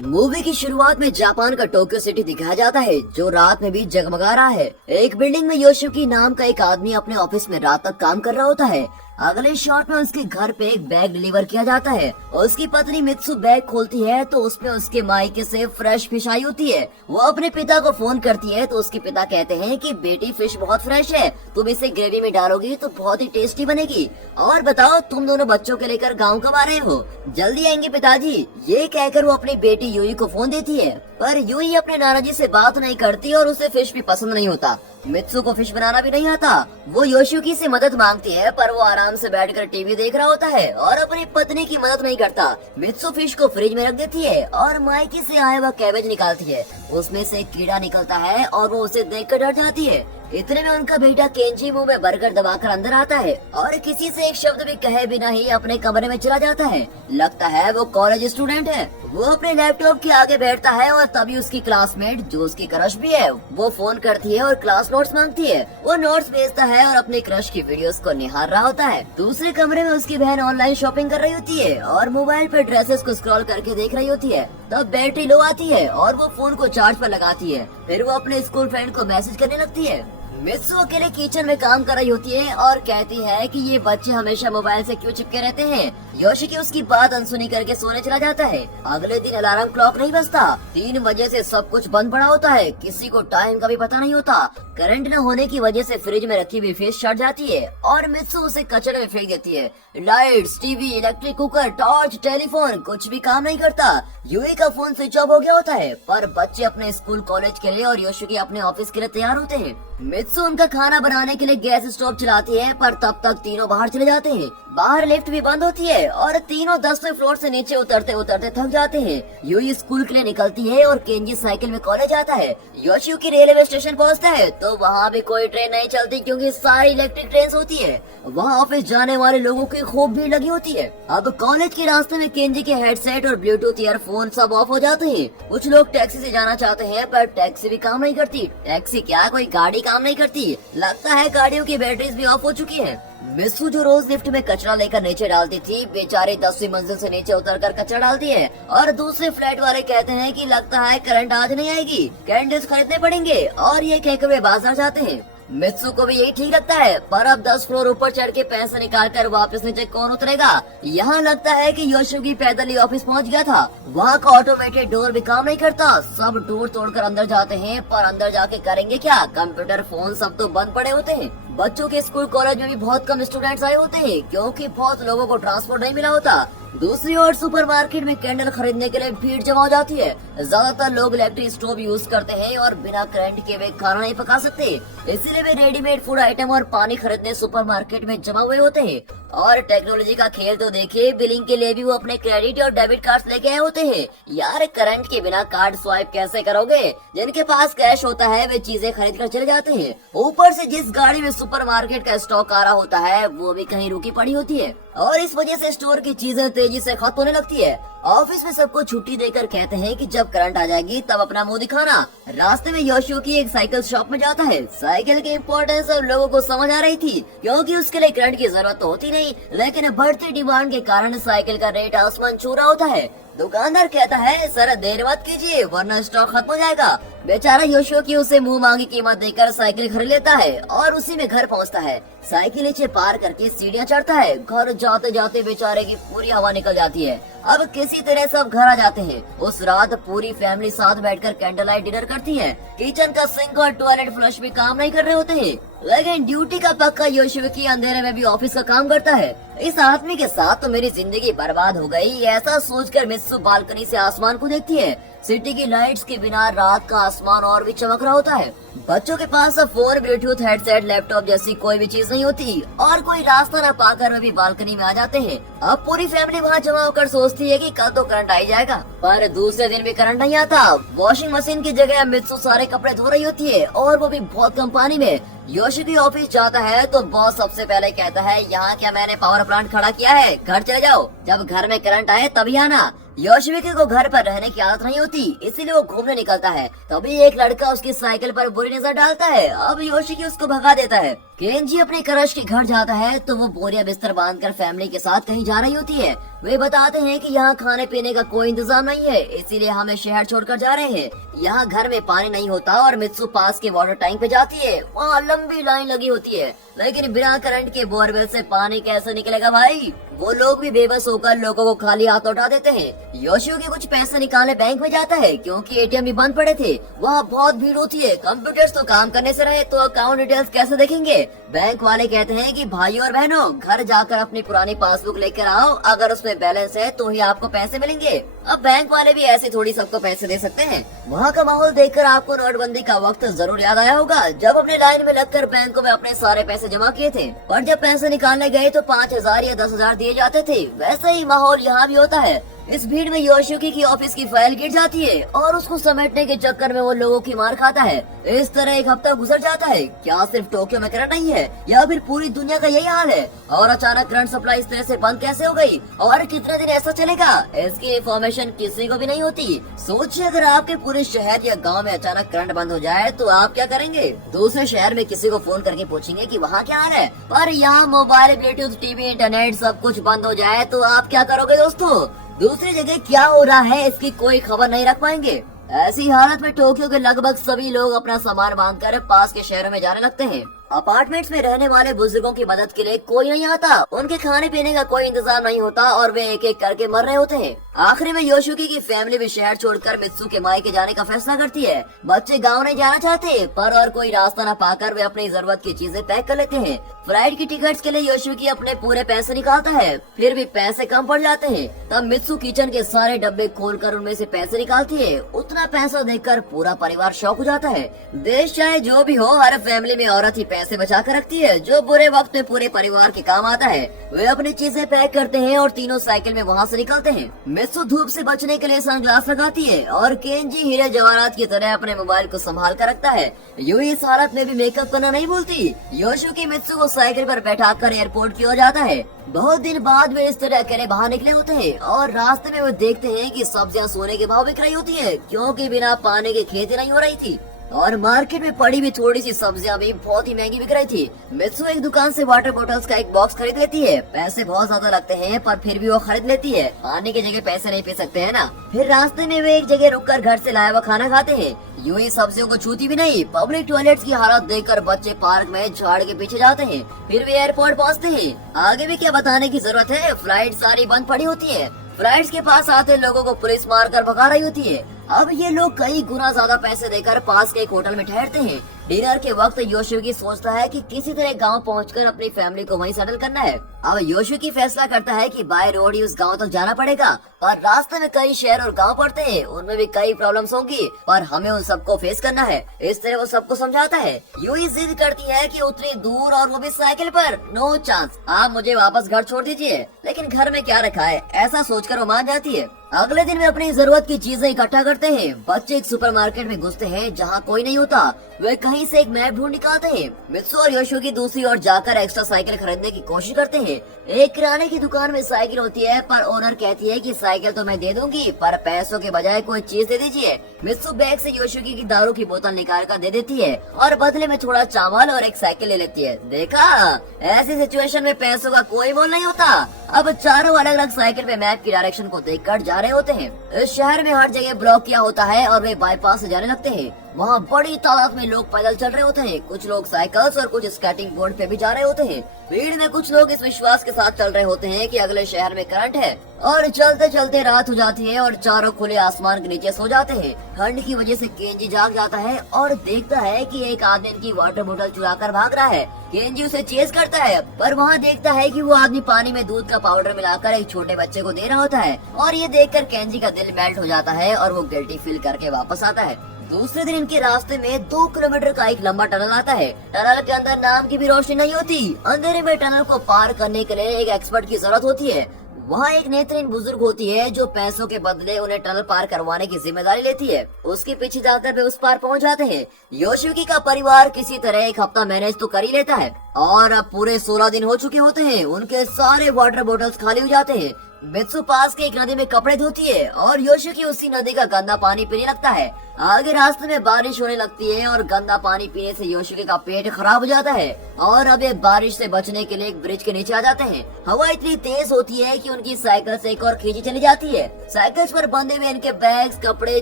Movie की शुरुआत में जापान का टोक्यो सिटी दिखाया जाता है जो रात में भी जगमगा रहा है। एक बिल्डिंग में योशियुकी नाम का एक आदमी अपने ऑफिस में रात तक काम कर रहा होता है। अगले शॉट में उसके घर पे एक बैग डिलीवर किया जाता है। उसकी पत्नी मित्सु बैग खोलती है तो उसमें उसके मायके से फ्रेश फिश आई होती है। वो अपने पिता को फोन करती है तो उसके पिता कहते हैं कि बेटी फिश बहुत फ्रेश है, तुम इसे ग्रेवी में डालोगी तो बहुत ही टेस्टी बनेगी। और बताओ तुम दोनों बच्चों को लेकर गाँव कब आ रहे हो? जल्दी आएंगे पिताजी। ये कहकर वो अपनी बेटी यूई को फोन देती है, पर यूई अपने नानाजी से बात नहीं करती और उसे फिश भी पसंद नहीं होता। मित्सु को फिश बनाना भी नहीं आता। वो योशियुकी से मदद मांगती है पर वो आराम से बैठकर टीवी देख रहा होता है और अपनी पत्नी की मदद नहीं करता। मित्सु फिश को फ्रिज में रख देती है और मायके से आया हुआ कैबेज निकालती है। उसमें से कीड़ा निकलता है और वो उसे देखकर डर जाती है। इतने में उनका बेटा केंजी मुंह में बर्गर दबाकर अंदर आता है और किसी से एक शब्द भी कहे बिना ही अपने कमरे में चला जाता है। लगता है वो कॉलेज स्टूडेंट है। वो अपने लैपटॉप के आगे बैठता है और तभी उसकी क्लासमेट जो उसकी क्रश भी है वो फोन करती है और क्लास नोट्स मांगती है। वो नोट्स भेजता है और अपने क्रश की वीडियोस को निहार रहा होता है। दूसरे कमरे में उसकी बहन ऑनलाइन शॉपिंग कर रही होती है और मोबाइल पर ड्रेसेस को स्क्रॉल करके देख रही होती है। तब बैटरी लो आती है और वो फोन को चार्ज पर लगाती है। फिर वो अपने स्कूल फ्रेंड को मैसेज करने लगती है। मित्सु अकेले किचन में काम कर रही होती है और कहती है कि ये बच्चे हमेशा मोबाइल से क्यों चिपके रहते हैं। योशियुकी उसकी बात अनसुनी करके सोने चला जाता है। अगले दिन अलार्म क्लॉक नहीं बजता। 3 बजे से सब कुछ बंद पड़ा होता है। किसी को टाइम का भी पता नहीं होता। करंट न होने की वजह से फ्रिज में रखी हुई फिश सड़ जाती है और मित्सु उसे कचरे में फेंक देती है। Lights, TV, electric cooker, torch, telephone कुछ भी काम नहीं करता। यूई का फोन स्विच ऑफ हो गया होता है पर बच्चे अपने स्कूल कॉलेज के लिए और योशियुकी अपने ऑफिस के लिए तैयार होते हैं। मित्सु उनका खाना बनाने के लिए गैस स्टोव चलाती है पर तब तक तीनों बाहर चले जाते हैं। बाहर लिफ्ट भी बंद होती है और तीनों 10वें फ्लोर से नीचे उतरते उतरते थक जाते हैं। यूई स्कूल के लिए निकलती है और केंजी साइकिल में कॉलेज आता है। योशियुकी रेलवे स्टेशन पहुंचता है तो वहाँ भी कोई ट्रेन नहीं चलती क्योंकि सारी इलेक्ट्रिक ट्रेन होती है। वहाँ ऑफिस जाने वाले लोगों की खूब भीड़ लगी होती है। अब कॉलेज के रास्ते में केंजी के हेडसेट और ब्लूटूथ ईयरफोन सब ऑफ हो जाते हैं। कुछ लोग टैक्सी से जाना चाहते हैं पर टैक्सी भी काम नहीं करती। टैक्सी क्या, कोई गाड़ी काम नहीं करती। लगता है गाड़ियों की बैटरीज भी ऑफ हो चुकी है। मित्सु जो रोज लिफ्ट में कचरा लेकर नीचे डालती थी बेचारी 10वीं मंजिल से नीचे उतरकर कचरा डालती है और दूसरे फ्लैट वाले कहते हैं कि लगता है करंट आज नहीं आएगी, कैंडल्स खरीदने पड़ेंगे और ये कहकर वे बाजार जाते हैं। मित्सु को भी यही ठीक लगता है पर अब 10 फ्लोर ऊपर चढ़ के पैसे निकालकर वापस नीचे कौन उतरेगा। यहाँ लगता है कि योशियुकी पैदल ही ऑफिस पहुँच गया था। वहाँ का ऑटोमेटेड डोर भी काम नहीं करता। सब डोर तोड़कर अंदर जाते हैं पर अंदर जाके करेंगे क्या? कंप्यूटर, फोन सब तो बंद पड़े होते हैं। बच्चों के स्कूल कॉलेज में भी बहुत कम स्टूडेंट्स आए होते हैं क्योंकि बहुत लोगों को ट्रांसपोर्ट नहीं मिला होता। दूसरी ओर सुपरमार्केट में कैंडल खरीदने के लिए भीड़ जमा हो जाती है। ज्यादातर लोग इलेक्ट्रिक स्टोव यूज करते हैं और बिना करंट के वे खाना नहीं पका सकते, इसीलिए वे रेडीमेड फूड आइटम और पानी खरीदने सुपरमार्केट में जमा हुए होते हैं। और टेक्नोलॉजी का खेल तो देखिए, बिलिंग के लिए भी वो अपने क्रेडिट और डेबिट कार्ड लेके आए होते हैं। यार करंट के बिना कार्ड स्वाइप कैसे करोगे? जिनके पास कैश होता है वे चीजें खरीद कर चले जाते हैं। ऊपर से जिस गाड़ी में सुपरमार्केट का स्टॉक आ रहा होता है वो भी कहीं रुकी पड़ी होती है और इस वजह से स्टोर की चीजें तेजी से खत्म होने लगती है। ऑफिस में सबको छुट्टी देकर कहते हैं कि जब करंट आ जाएगी तब अपना मुंह दिखाना। रास्ते में योशियुकी एक साइकिल शॉप में जाता है। साइकिल की इम्पोर्टेंस अब लोगों को समझ आ रही थी क्योंकि उसके लिए करंट की जरूरत तो होती नहीं, लेकिन बढ़ती डिमांड के कारण साइकिल का रेट आसमान छू रहा होता है। दुकानदार कहता है सर देर मत कीजिए वरना स्टॉक खत्म हो जाएगा। बेचारा योशियुकी उसे मुंह मांगी कीमत देकर साइकिल खरीद लेता है और उसी में घर पहुंचता है। साइकिल नीचे पार करके सीढ़ियां चढ़ता है। घर जाते जाते बेचारे की पूरी हवा निकल जाती है। अब किसी तरह सब घर आ जाते हैं। उस रात पूरी फैमिली साथ बैठकर कैंडल लाइट डिनर करती है। किचन का सिंक और टॉयलेट फ्लश भी काम नहीं कर रहे होते हैं, लेकिन ड्यूटी का पक्का योशियुकी अंधेरे में भी ऑफिस का काम करता है। इस आदमी के साथ तो मेरी जिंदगी बर्बाद हो गई, ऐसा सोचकर मित्सु बालकनी से आसमान को देखती है। सिटी की लाइट्स के बिना रात का आसमान और भी चमक रहा होता है। बच्चों के पास अब फोन, ब्लूटूथ, हेडसेट, लैपटॉप जैसी कोई भी चीज नहीं होती और कोई रास्ता न पाकर वे भी बालकनी में आ जाते हैं। अब पूरी फैमिली वहाँ जमा होकर सोचती है कि कल तो करंट आ ही जाएगा, पर दूसरे दिन भी करंट नहीं आता। वॉशिंग मशीन की जगह मित्सु सारे कपड़े धो रही होती है और वो भी बहुत कम पानी में। योशियुकी ऑफिस जाता है तो बॉस सबसे पहले कहता है यहाँ क्या मैंने पावर प्लांट खड़ा किया है, घर चले जाओ, जब घर में करंट आए तभी आना। योशियुकी को घर पर रहने की आदत नहीं होती, इसीलिए वो घूमने निकलता है। तभी एक लड़का उसकी साइकिल पर बुरी नजर डालता है। अब योशियुकी उसको भगा देता है, केंजी अपने क्रश के घर जाता है तो वो बोरिया बिस्तर बांधकर फैमिली के साथ कहीं जा रही होती है। वे बताते हैं कि यहाँ खाने पीने का कोई इंतजाम नहीं है, इसीलिए हमें शहर छोड़कर जा रहे हैं। यहाँ घर में पानी नहीं होता और मित्सु पास के वाटर टैंक पे जाती है। वहाँ लंबी लाइन लगी होती है, लेकिन बिना करंट के बोरवेल से पानी कैसे निकलेगा भाई। वो लोग भी बेबस होकर लोगों को खाली हाथ उठा देते हैं। योशियो के कुछ पैसे निकालने बैंक में जाता है क्योंकि एटीएम भी बंद पड़े थे। वहाँ बहुत भीड़ होती है, कंप्यूटर्स तो काम करने से रहे तो अकाउंट डिटेल्स कैसे देखेंगे। बैंक वाले कहते हैं कि भाइयों और बहनों घर जाकर अपनी पुरानी पासबुक लेकर आओ, अगर उसमें बैलेंस है तो ही आपको पैसे मिलेंगे। अब बैंक वाले भी ऐसे थोड़ी सबको पैसे दे सकते हैं। वहाँ का माहौल देखकर आपको नोटबंदी का वक्त जरूर याद आया होगा, जब अपने लाइन में लगकर बैंकों में अपने सारे पैसे जमा किए थे, पर जब पैसे निकालने गए तो 5,000 या 10,000 दिए जाते थे। वैसा ही माहौल यहाँ भी होता है। इस भीड़ में योशियुकी की ऑफिस की फाइल गिर जाती है और उसको समेटने के चक्कर में वो लोगों की मार खाता है। इस तरह एक हफ्ता गुजर जाता है। क्या सिर्फ टोक्यो में करंट नहीं है या फिर पूरी दुनिया का यही हाल है? और अचानक करंट सप्लाई इस तरह से बंद कैसे हो गई और कितने दिन ऐसा चलेगा, इसकी इंफॉर्मेशन किसी को भी नहीं होती। सोचिए अगर आपके पूरे शहर या गांव में अचानक करंट बंद हो जाए तो आप क्या करेंगे? दूसरे शहर में किसी को फोन करके पूछेंगे कि वहाँ क्या हाल है, पर यहाँ मोबाइल, ब्लूटूथ, टीवी, इंटरनेट सब कुछ बंद हो जाए तो आप क्या करोगे दोस्तों? दूसरी जगह क्या हो रहा है इसकी कोई खबर नहीं रख पाएंगे। ऐसी हालत में टोक्यो के लगभग सभी लोग अपना सामान बांधकर पास के शहरों में जाने लगते हैं। अपार्टमेंट्स में रहने वाले बुजुर्गों की मदद के लिए कोई नहीं आता, उनके खाने पीने का कोई इंतजाम नहीं होता और वे एक एक करके मर रहे होते हैं। आखिरी में योशियुकी की फैमिली भी शहर छोड़कर मित्सु के मायके जाने का फैसला करती है। बच्चे गांव नहीं जाना चाहते, पर और कोई रास्ता न पाकर वे अपनी जरूरत की चीजें पैक कर लेते हैं। फ्लाइट की टिकट्स के लिए योशियुकी अपने पूरे पैसे निकालता है, फिर भी पैसे कम पड़ जाते हैं। तब मित्सु किचन के सारे डब्बे खोलकर उनमें से पैसे निकालती है। उतना पैसा देखकर पूरा परिवार शॉक हो जाता है। देश चाहे जो भी हो, हर फैमिली में औरत ही पैसे बचा कर रखती है जो बुरे वक्त में पूरे परिवार के काम आता है। वे अपनी चीजें पैक करते हैं और तीनों साइकिल में वहाँ से निकलते हैं। मित्सु धूप से बचने के लिए सनग्लास लगाती है और केंजी हीरे जवाहरात की तरह अपने मोबाइल को संभाल कर रखता है। यूं इस हालत में भी मेकअप करना नहीं भूलती। योशियुकी मित्सु को साइकिल पर बैठाकर एयरपोर्ट की ओर जाता है। बहुत दिन बाद वे इस तरह अकेले बाहर निकले होते हैं और रास्ते में वो देखते हैं कि सब्जियां सोने के भाव बिक रही होती है, क्योंकि बिना पानी की खेती नहीं हो रही थी और मार्केट में पड़ी भी थोड़ी सी सब्जियां भी बहुत ही महंगी बिक रही थी। मित्सु एक दुकान से वाटर बॉटल्स का एक बॉक्स खरीद लेती है। पैसे बहुत ज्यादा लगते हैं पर फिर भी वो खरीद लेती है, पानी की जगह पैसे नहीं पी सकते हैं ना। फिर रास्ते में वे एक जगह रुककर घर से लाया हुआ खाना खाते हैं। यूं ही सब्जियों को छूती भी नहीं। पब्लिक टॉयलेट्स की हालत देखकर बच्चे पार्क में झाड़ के पीछे जाते हैं। फिर वे एयरपोर्ट पहुंचते हैं। आगे भी क्या बताने की जरूरत है, फ्लाइट सारी बंद पड़ी होती है। फ्लाइट्स के पास आते लोगों को पुलिस मारकर भगा रही होती है। अब ये लोग कई गुना ज्यादा पैसे देकर पास के एक होटल में ठहरते हैं। डिनर के वक्त योशियुकी सोचता है कि किसी तरह गांव पहुंचकर अपनी फैमिली को वहीं सेटल करना है। अब योशियुकी फैसला करता है कि बाय रोड ही उस गांव तक जाना पड़ेगा, और रास्ते में कई शहर और गांव पड़ते हैं, उनमें भी कई प्रॉब्लम्स होंगी और हमें उन सबको फेस करना है। इस तरह वो सबको समझाता है। यूही जिद करती है कि उतनी दूर और वो भी साइकिल पर। नो चांस, आप मुझे वापस घर छोड़ दीजिए। लेकिन घर में क्या रखा है, ऐसा सोचकर वो मान जाती है। अगले दिन वे अपनी जरूरत की चीजें इकट्ठा करते हैं। बच्चे एक सुपरमार्केट में घुसते हैं जहाँ कोई नहीं होता। वे कहीं से एक मैप ढूंढ निकालते हैं। मित्सु और योशियुकी दूसरी ओर जाकर एक्स्ट्रा साइकिल खरीदने की कोशिश करते हैं। एक किराने की दुकान में साइकिल होती है, पर ओनर कहती है कि साइकिल तो मैं दे दूंगी, पर पैसों के बजाय कोई चीज दे दीजिए। मित्सु बैग से योशियुकी की दारू की बोतल निकाल कर दे देती है और बदले में थोड़ा चावल और एक साइकिल ले लेती है। देखा, ऐसी सिचुएशन में पैसों का कोई मोल नहीं होता। अब चारों अलग अलग साइकिल पे मैप की डायरेक्शन को देखकर जा रहे होते हैं। इस शहर में हर जगह ब्लॉक किया होता है और वे बाईपास से जाने लगते हैं। वहाँ बड़ी तादाद में लोग पैदल चल रहे होते हैं। कुछ लोग साइकिल्स और कुछ स्केटिंग बोर्ड पे भी जा रहे होते हैं। भीड़ में कुछ लोग इस विश्वास के साथ चल रहे होते हैं कि अगले शहर में करंट है, और चलते चलते रात हो जाती है और चारों खुले आसमान के नीचे सो जाते हैं। ठंड की वजह से केंजी जाग जाता है और देखता है कि एक आदमी इनकी वाटर बोतल चुरा कर भाग रहा है। केंजी उसे चेज करता है, पर वहाँ देखता है कि वो आदमी पानी में दूध का पाउडर मिलाकर एक छोटे बच्चे को दे रहा होता है, और ये देखकर केंजी का दिल मेल्ट हो जाता है और वो गिल्टी फील करके वापस आता है। दूसरे दिन इनके रास्ते में 2 किलोमीटर का एक लंबा टनल आता है। टनल के अंदर नाम की भी रोशनी नहीं होती। अंधेरे में टनल को पार करने के लिए एक एक्सपर्ट की जरूरत होती है। वहाँ एक नेत्रहीन बुजुर्ग होती है जो पैसों के बदले उन्हें टनल पार करवाने की जिम्मेदारी लेती है। उसके पीछे जाकर वे उस पार पहुँच जाते हैं। योशियुकी का परिवार किसी तरह एक हफ्ता मैनेज तो कर ही लेता है, और अब पूरे 16 दिन हो चुके होते हैं। उनके सारे वाटर बॉटल्स खाली हो जाते हैं। मित्सु पास के एक नदी में कपड़े धोती है और योशिकी उसी नदी का गंदा पानी पीने लगता है। आगे रास्ते में बारिश होने लगती है और गंदा पानी पीने से योशिकी का पेट खराब हो जाता है और अब ये बारिश से बचने के लिए एक ब्रिज के नीचे आ जाते हैं। हवा इतनी तेज होती है कि उनकी साइकिल से एक और खींची चली जाती है। साइकिल्स पर बंधे हुए इनके बैग्स, कपड़े,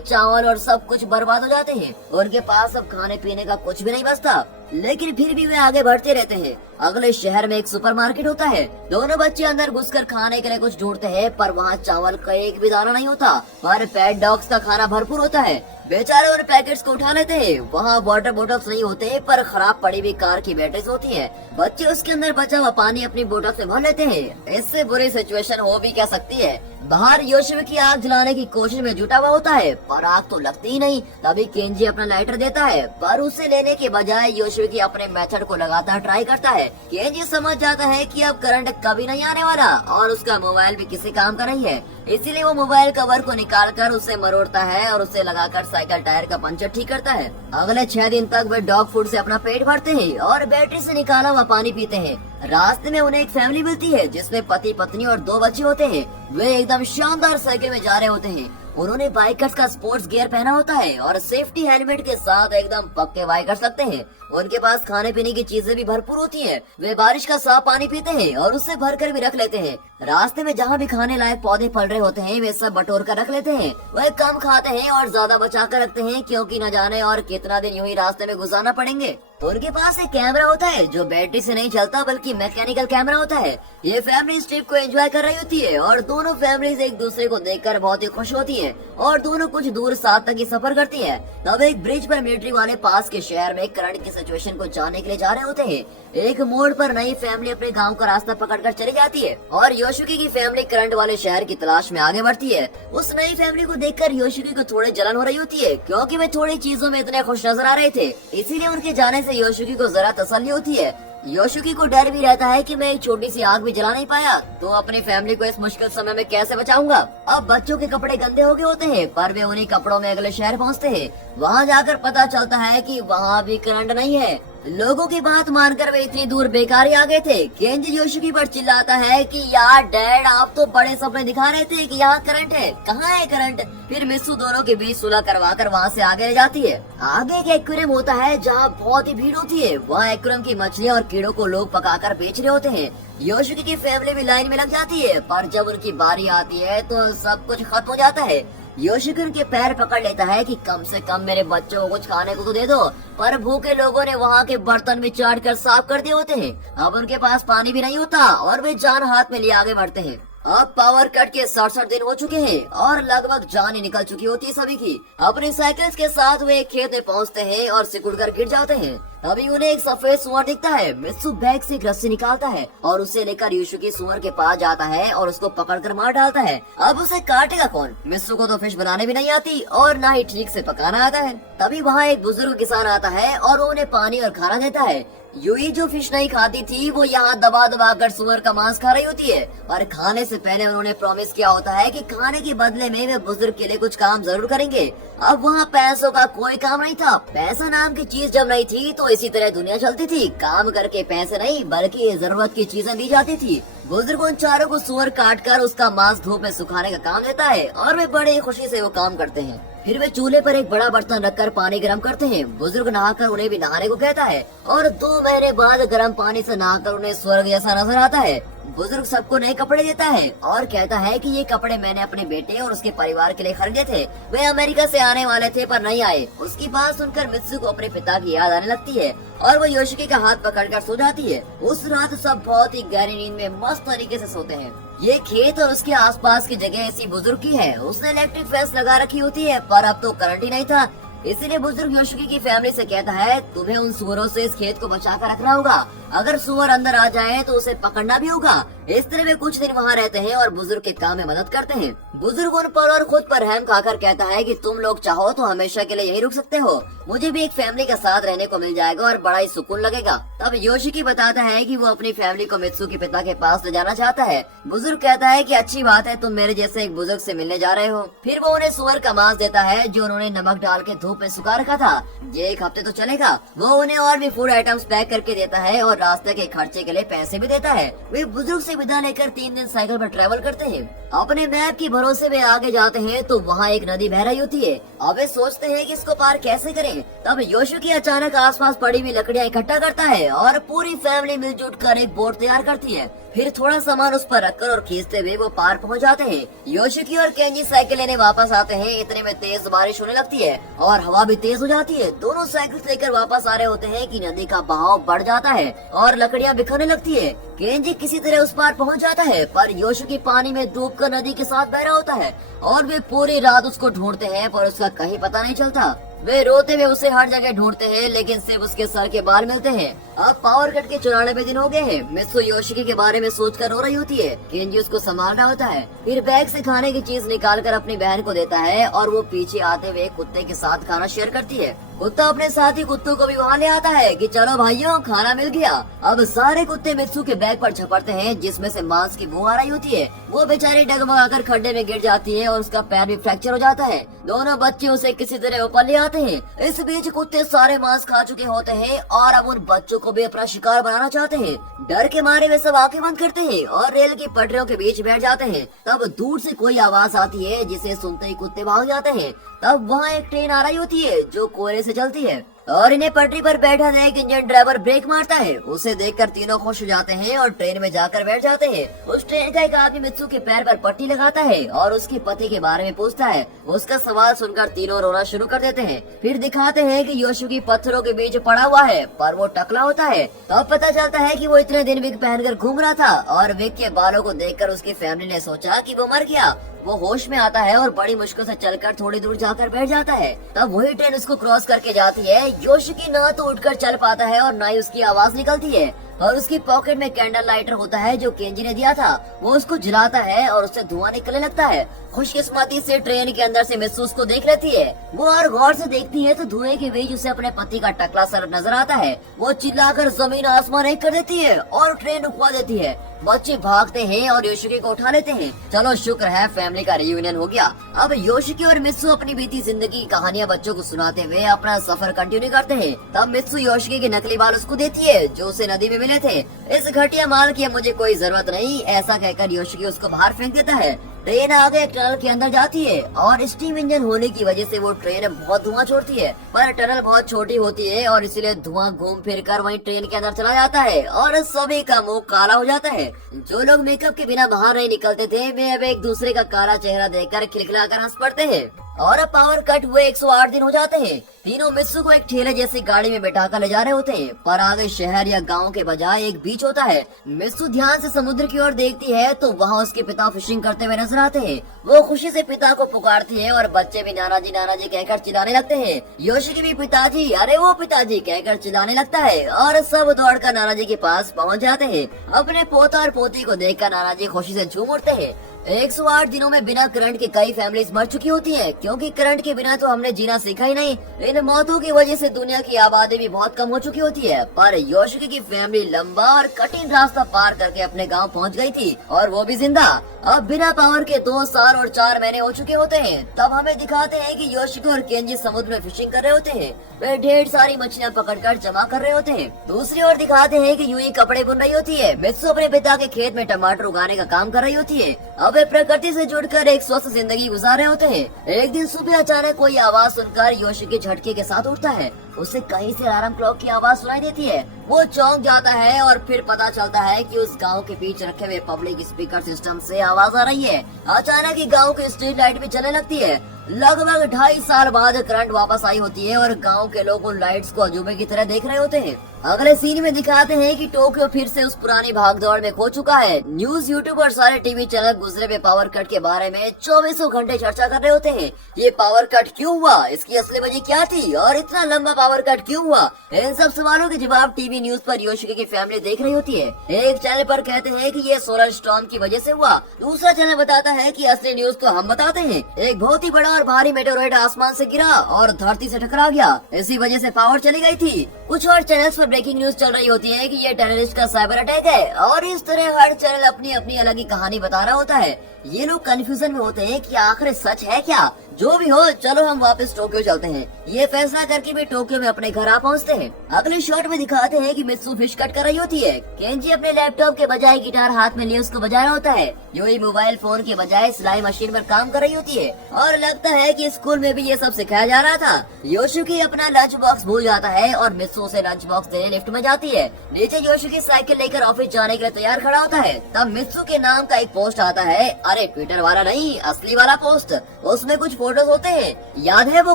चावल और सब कुछ बर्बाद हो जाते हैं। उनके पास अब खाने पीने का कुछ भी नहीं बचता, लेकिन फिर भी वे आगे बढ़ते रहते हैं। अगले शहर में एक सुपरमार्केट होता है। दोनों बच्चे अंदर घुसकर खाने के लिए कुछ ढूंढते हैं, पर वहाँ चावल का एक भी दाना नहीं होता। पर पेट डॉग्स का खाना भरपूर होता है। बेचारे उन पैकेट्स को उठा लेते हैं। वहाँ वाटर बोतल्स नहीं होते, पर खराब पड़ी हुई कार की बैटरीज होती है। बच्चे उसके अंदर बचा हुआ पानी अपनी बोतल से भर लेते हैं। इससे बुरी सिचुएशन हो भी क्या सकती है। बाहर योशिकी आग जलाने की कोशिश में जुटा हुआ होता है, पर आग तो लगती ही नहीं। तभी केंजी अपना लाइटर देता है, पर उसे लेने के बजाय योशिकी अपने मेथड को लगातार ट्राई करता है। केंजी समझ जाता है कि अब करंट कभी नहीं आने वाला और उसका मोबाइल भी किसी काम का नहीं है। इसीलिए वो मोबाइल कवर को निकालकर उसे मरोड़ता है और उसे लगाकर साइकिल टायर का पंचर ठीक करता है। अगले 6 दिन तक वे डॉग फूड से अपना पेट भरते हैं और बैटरी से निकाला हुआ पानी पीते हैं। रास्ते में उन्हें एक फैमिली मिलती है जिसमें पति, पत्नी और 2 बच्चे होते हैं। वे एकदम शानदार साइकिल में जा रहे होते हैं। उन्होंने बाइकर्स का स्पोर्ट्स गियर पहना होता है और सेफ्टी हेलमेट के साथ एकदम पक्के बाइकर्स लगते हैं। उनके पास खाने पीने की चीजें भी भरपूर होती हैं। वे बारिश का साफ पानी पीते हैं और उससे भरकर भी रख लेते हैं। रास्ते में जहाँ भी खाने लायक पौधे फल रहे होते हैं, वे सब बटोर कर रख लेते हैं। वह कम खाते हैं और ज्यादा बचा कर रखते हैं, क्योंकि न जाने और कितना दिन यूं ही रास्ते में गुजारना पड़ेंगे। उनके पास एक कैमरा होता है जो बैटरी से नहीं चलता बल्कि मैकेनिकल कैमरा होता है। ये फैमिली इस ट्रिप को एंजॉय कर रही होती है और दोनों फैमिलीज एक दूसरे को देखकर बहुत ही खुश होती हैं और दोनों कुछ दूर साथ तक ही सफर करती हैं। तब एक ब्रिज पर मिलिट्री वाले पास के शहर में करंट की सिचुएशन को जानने के लिए जा रहे होते हैं। एक मोड़ पर नई फैमिली अपने गांव का रास्ता पकड़कर चली जाती है और योशिकी की फैमिली करंट वाले शहर की तलाश में आगे बढ़ती है। उस नई फैमिली को देखकर योशिकी को थोड़ी जलन हो रही होती है, क्योंकि वे थोड़ी चीजों में इतने खुश नजर आ रहे थे। इसीलिए उनके जाने से योशिकी को जरा तसल्ली होती है। योशिकी को डर भी रहता है कि मैं एक छोटी सी आग भी जला नहीं पाया तो अपनी फैमिली को इस मुश्किल समय में कैसे बचाऊंगा। अब बच्चों के कपड़े गंदे हो गए होते हैं, पर वे उन्हीं कपड़ों में अगले शहर पहुंचते हैं। वहां जाकर पता चलता है कि वहां भी करंट नहीं है। लोगों की बात मानकर वे इतनी दूर बेकार ही आ गए थे। केंजी योशिकी पर चिल्लाता है कि यार डैड, आप तो बड़े सपने दिखा रहे थे कि यहाँ करंट है, कहाँ है करंट। फिर मित्सु दोनों के बीच सुलह करवाकर वहाँ से आगे ले जाती है। आगे एक एक्वेरियम होता है जहाँ बहुत ही भीड़ होती है। वहाँ एक्वेरियम की मछलियाँ और कीड़ों को लोग पकाकर बेच रहे होते हैं। योशिकी की फैमिली भी लाइन में लग जाती है, पर जब उनकी बारी आती है तो सब कुछ खत्म हो जाता है। योशिकी उनके पैर पकड़ लेता है कि कम से कम मेरे बच्चों को कुछ खाने को तो दे दो, पर भूखे लोगों ने वहाँ के बर्तन भी चाट कर साफ कर दिए होते हैं। अब उनके पास पानी भी नहीं होता और वे जान हाथ में लिए आगे बढ़ते हैं। अब पावर कट के 67 दिन हो चुके हैं और लगभग जान ही निकल चुकी होती है सभी की। अपनी साइकिल्स के साथ वे खेत में पहुंचते हैं और सिकुड़ कर गिर जाते हैं। तभी उन्हें एक सफेद सुअर दिखता है। मित्सु बैग से एक रस्सी निकालता है और उसे लेकर योशिकी सुअर के पास जाता है और उसको पकड़कर मार डालता है। अब उसे काटेगा कौन? मित्सु को तो फिश बनाने भी नहीं आती और न ही ठीक से पकाना आता है। तभी वहाँ एक बुजुर्ग किसान आता है और उन्हें पानी और खाना देता है। यूई जो फिश नहीं खाती थी वो यहाँ दबा दबा कर सुअर का मांस खा रही होती है और खाने से पहले उन्होंने प्रॉमिस किया होता है कि खाने के बदले में वे बुजुर्ग के लिए कुछ काम जरूर करेंगे। अब वहाँ पैसों का कोई काम नहीं था। पैसा नाम की चीज जब नहीं थी तो इसी तरह दुनिया चलती थी। काम करके पैसे नहीं बल्कि जरूरत की चीजें दी जाती थी। बुजुर्ग उन चारों को सुअर काट कर उसका मांस धूप में सुखाने का काम देता है और वे बड़े खुशी से वो काम करते हैं। फिर वे चूल्हे पर एक बड़ा बर्तन रखकर पानी गर्म करते हैं। बुजुर्ग नहाकर उन्हें भी नहाने को कहता है और 2 महीने बाद गर्म पानी से नहाकर उन्हें स्वर्ग जैसा नजर आता है। बुजुर्ग सबको नए कपड़े देता है और कहता है कि ये कपड़े मैंने अपने बेटे और उसके परिवार के लिए खरीदे थे। वे अमेरिका से आने वाले थे पर नहीं आए। उसकी बात सुनकर मित्सु को अपने पिता की याद आने लगती है और वो योशिकी का हाथ पकड़कर सो जाती है। उस रात सब बहुत ही गहरी नींद में मस्त तरीके से सोते हैं। ये खेत और उसके आसपास की जगह इसी बुजुर्ग की है। उसने इलेक्ट्रिक फेंस लगा रखी होती है, पर अब तो करंट ही नहीं था। इसीलिए बुजुर्ग योशिकी की फैमिली से कहता है तुम्हें उन सुअरों से इस खेत को बचा कर रखना होगा। अगर सुअर अंदर आ जाए तो उसे पकड़ना भी होगा। इस तरह वे कुछ दिन वहाँ रहते हैं और बुजुर्ग के काम में मदद करते हैं। बुजुर्ग उन पर और खुद पर रहम खाकर कहता है कि तुम लोग चाहो तो हमेशा के लिए यही रुक सकते हो। मुझे भी एक फैमिली का साथ रहने को मिल जाएगा और बड़ा ही सुकून लगेगा। तब योशिकी बताता है कि वो अपनी फैमिली को मित्सु के पिता के पास ले जाना चाहता है। बुजुर्ग कहता है कि अच्छी बात है, तुम मेरे जैसे एक बुजुर्ग से मिलने जा रहे हो। फिर वो उन्हें सुअर का मांस देता है जो उन्होंने नमक डाल के धूप में सुखा रखा था। ये 1 हफ्ते तो चलेगा। वो उन्हें और भी फूड आइटम्स पैक करके देता है और और रास्ते के खर्चे के लिए पैसे भी देता है। वे बुजुर्ग से विदा लेकर 3 दिन साइकिल पर ट्रैवल करते हैं। अपने मैप के भरोसे वे आगे जाते हैं तो वहाँ एक नदी बह रही होती है। अब वे सोचते हैं कि इसको पार कैसे करें। तब योशिकी अचानक आसपास पड़ी हुई लकड़ियाँ इकट्ठा करता है और पूरी फैमिली मिलजुल कर एक बोट तैयार करती है। फिर थोड़ा सामान उस पर रखकर और खींचते हुए वो पार पहुंच जाते हैं। योशिकी और केंजी साइकिल लेने वापस आते हैं। इतने में तेज बारिश होने लगती है और हवा भी तेज हो जाती है। दोनों साइकिल लेकर वापस आ रहे होते हैं कि नदी का बहाव बढ़ जाता है और लकड़ियां बिखरने लगती है। केंजी किसी तरह उस पार पहुंच जाता है, पर योशिकी पानी में डूबकर नदी के साथ बह रहा होता है और वे पूरी रात उसको ढूंढते हैं, पर उसका कहीं पता नहीं चलता। वे रोते हुए उसे हर जगह ढूंढते हैं, लेकिन सिर्फ उसके सर के बाल मिलते हैं। अब पावर कट के 94 दिन हो गए हैं। मित्सु योशिकी के बारे में सोचकर रो रही होती है। केंजी उसको संभाल रहा होता है। फिर बैग से खाने की चीज निकालकर अपनी बहन को देता है और वो पीछे आते हुए कुत्ते के साथ खाना शेयर करती है। कुत्ता अपने साथी कुत्तों को भी वहाँ ले आता है कि चलो भाइयों, खाना मिल गया। अब सारे कुत्ते मित्सु के बैग पर झपटते हैं, जिसमें से मांस की बू आ रही होती है। वो बेचारी डगमगाकर खड्डे में गिर जाती है और उसका पैर भी फ्रैक्चर हो जाता है। दोनों बच्चे उसे किसी तरह ऊपर ले आते हैं। इस बीच कुत्ते सारे मांस खा चुके होते हैं और अब उन बच्चों को भी अपना शिकार बनाना चाहते हैं। डर के मारे वे सब आंखें बंद करते हैं और रेल की पटरियों के बीच बैठ जाते हैं। तब दूर से कोई आवाज आती है, जिसे सुनते ही कुत्ते भाग जाते हैं। तब वहाँ एक ट्रेन आ रही होती है जो कोयले से चलती है और इन्हें पटरी पर बैठा देख इंजन ड्राइवर ब्रेक मारता है। उसे देखकर तीनों खुश हो जाते हैं और ट्रेन में जाकर बैठ जाते हैं। उस ट्रेन का एक आदमी मित्सु के पैर पर पट्टी लगाता है और उसके पति के बारे में पूछता है। उसका सवाल सुनकर तीनों रोना शुरू कर देते हैं। फिर दिखाते हैं कि योशिकी पत्थरों के बीच पड़ा हुआ है, पर वो टकला होता है। तब पता चलता है कि वो इतने दिन विग पहनकर घूम रहा था और विग के बालों को देखकर उसकी फैमिली ने सोचा कि वो मर गया। वो होश में आता है और बड़ी मुश्किल से चलकर थोड़ी दूर जाकर बैठ जाता है। तब वही ट्रेन उसको क्रॉस करके जाती है। योशिकी ना तो उठकर चल पाता है और ना ही उसकी आवाज निकलती है और उसकी पॉकेट में कैंडल लाइटर होता है जो केंजी ने दिया था। वो उसको जलाता है और उससे धुआं निकलने लगता है। खुशकिस्मती से ट्रेन के अंदर से मित्सु उसको देख लेती है। वो और गौर से देखती है तो धुएं के बीच उसे अपने पति का टकला सर नजर आता है। वो चिल्लाकर जमीन आसमान एक कर देती है और ट्रेन रुकवा देती है। बच्चे भागते हैं और योशिकी को उठा लेते हैं। चलो शुक्र है फैमिली का रियूनियन हो गया। अब योशिकी और मित्सु अपनी बीती जिंदगी की कहानियां बच्चों को सुनाते हुए अपना सफर कंटिन्यू करते हैं। तब मित्सु योशिकी के नकली बाल उसको देती है जो उसे नदी में मिले थे। इस घटिया माल की अब मुझे कोई जरूरत नहीं, ऐसा कहकर योशिकी उसको बाहर फेंक देता है। ट्रेन आगे एक टनल के अंदर जाती है और स्टीम इंजन होने की वजह से वो ट्रेन बहुत धुआं छोड़ती है, पर टनल बहुत छोटी होती है और इसलिए धुआं घूम फिर कर वहीं ट्रेन के अंदर चला जाता है और सभी का मुंह काला हो जाता है। जो लोग मेकअप के बिना बाहर नहीं निकलते थे, वे अब एक दूसरे का काला चेहरा देखकर खिलखिलाकर हंस पड़ते हैं। और अब पावर कट हुए 108 दिन हो जाते हैं। तीनों मित्सु को एक ठेले जैसी गाड़ी में बैठाकर ले जा रहे होते हैं, पर आगे शहर या गांव के बजाय एक बीच होता है। मित्सु ध्यान से समुद्र की ओर देखती है तो वहाँ उसके पिता फिशिंग करते हुए नजर आते हैं। वो खुशी से पिता को पुकारती है और बच्चे भी नाना जी कहकर चिल्लाने लगते हैं। योशिकी भी पिताजी, अरे वो पिताजी कहकर चिल्लाने लगता है और सब दौड़कर नाना जी के पास पहुँच जाते हैं। अपने पोता और पोती को देखकर नाना जी खुशी से झूम उठते हैं। 108 दिनों में बिना करंट के कई फैमिलीज मर चुकी होती हैं, क्योंकि करंट के बिना तो हमने जीना सीखा ही नहीं। इन मौतों की वजह से दुनिया की आबादी भी बहुत कम हो चुकी होती है। पर योशिकी की फैमिली लंबा और कठिन रास्ता पार करके अपने गांव पहुंच गई थी और वो भी जिंदा। अब बिना पावर के 2 साल और 4 महीने हो चुके होते हैं। तब हमें दिखाते हैं कि योशिकी और केंजी समुद्र में फिशिंग कर रहे होते हैं। वे ढेर सारी मछलियाँ पकड़कर जमा कर रहे होते हैं। दूसरी ओर दिखाते हैं कि यूं ही कपड़े बुन रही होती है। मित्सु अपने पिता के खेत में टमाटर उगाने का काम कर रही होती है। अब वे प्रकृति से जुड़कर एक स्वस्थ जिंदगी गुजार रहे होते हैं। एक दिन सुबह अचानक कोई आवाज सुनकर योशिकी झटके के साथ उठता है। उसे कहीं से अलार्म क्लॉक की आवाज सुनाई देती है। वो चौंक जाता है और फिर पता चलता है कि उस गांव के बीच रखे हुए पब्लिक स्पीकर सिस्टम से आवाज आ रही है। अचानक ही गांव की स्ट्रीट लाइट भी चलने लगती है। लगभग 2.5 साल बाद करंट वापस आई होती है और गांव के लोग उन लाइट्स को अजूबे की तरह देख रहे होते हैं। अगले सीन में दिखाते हैं कि टोक्यो फिर से उस पुरानी भागदौड़ में खो चुका है। न्यूज, यूट्यूब और सारे टीवी चैनल गुजरे हुए पावर कट के बारे में 24 घंटे चर्चा कर रहे होते हैं। ये पावर कट क्यों हुआ, इसकी असली वजह क्या थी और इतना लंबा पावर कट क्यों हुआ, इन सब सवालों के जवाब टीवी न्यूज पर योशिकी की फैमिली देख रही होती है। एक चैनल पर कहते हैं कि ये सोलर स्टॉर्म की वजह से हुआ। दूसरा चैनल बताता है कि असली न्यूज तो हम बताते हैं। एक बहुत ही बड़ा और भारी मेटेओराइट आसमान से गिरा और धरती से टकरा गया, इसी वजह से पावर चली गई थी। कुछ और चैनल्स पर ब्रेकिंग न्यूज चल रही होती है कि ये टेररिस्ट का साइबर अटैक है और इस तरह हर चैनल अपनी अपनी अलग ही कहानी बता रहा होता है। ये लोग कंफ्यूजन में होते हैं कि आखिर सच है क्या। जो भी हो, चलो हम वापस टोक्यो चलते हैं। ये फैसला करके वे टोक्यो में अपने घर आ पहुँचते हैं। अगले शॉट में दिखाते हैं कि मित्सु फिश कट कर रही होती है। केंजी अपने लैपटॉप के बजाय गिटार हाथ में लिए उसको बजा रहा होता है। यूई मोबाइल फोन के बजाय सिलाई मशीन पर काम कर रही होती है और लगता है कि स्कूल में भी ये सब सिखाया जा रहा था। योशिकी अपना लंच बॉक्स भूल जाता है और मित्सु उसे लंच बॉक्स देने लिफ्ट में जाती है। नीचे योशिकी साइकिल लेकर ऑफिस जाने के लिए तैयार खड़ा होता है। तब मित्सु के नाम का एक पोस्ट आता है। अरे ट्विटर वाला नहीं, असली वाला पोस्ट। उसमें कुछ फोटोज होते हैं। याद है वो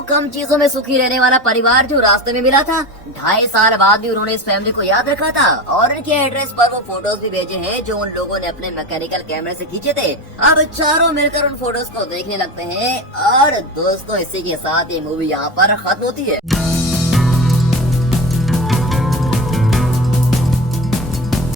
कम चीजों में सुखी रहने वाला परिवार जो रास्ते में मिला था। 2.5 साल बाद भी उन्होंने इस फैमिली को याद रखा था और इनके एड्रेस पर वो फोटोज भी भेजे हैं जो उन लोगों ने अपने मैकेनिकल कैमरे से खींचे थे। अब चारों मिलकर उन फोटोज को देखने लगते हैं और दोस्तों इसी के साथ ये मूवी यहाँ पर खत्म होती है।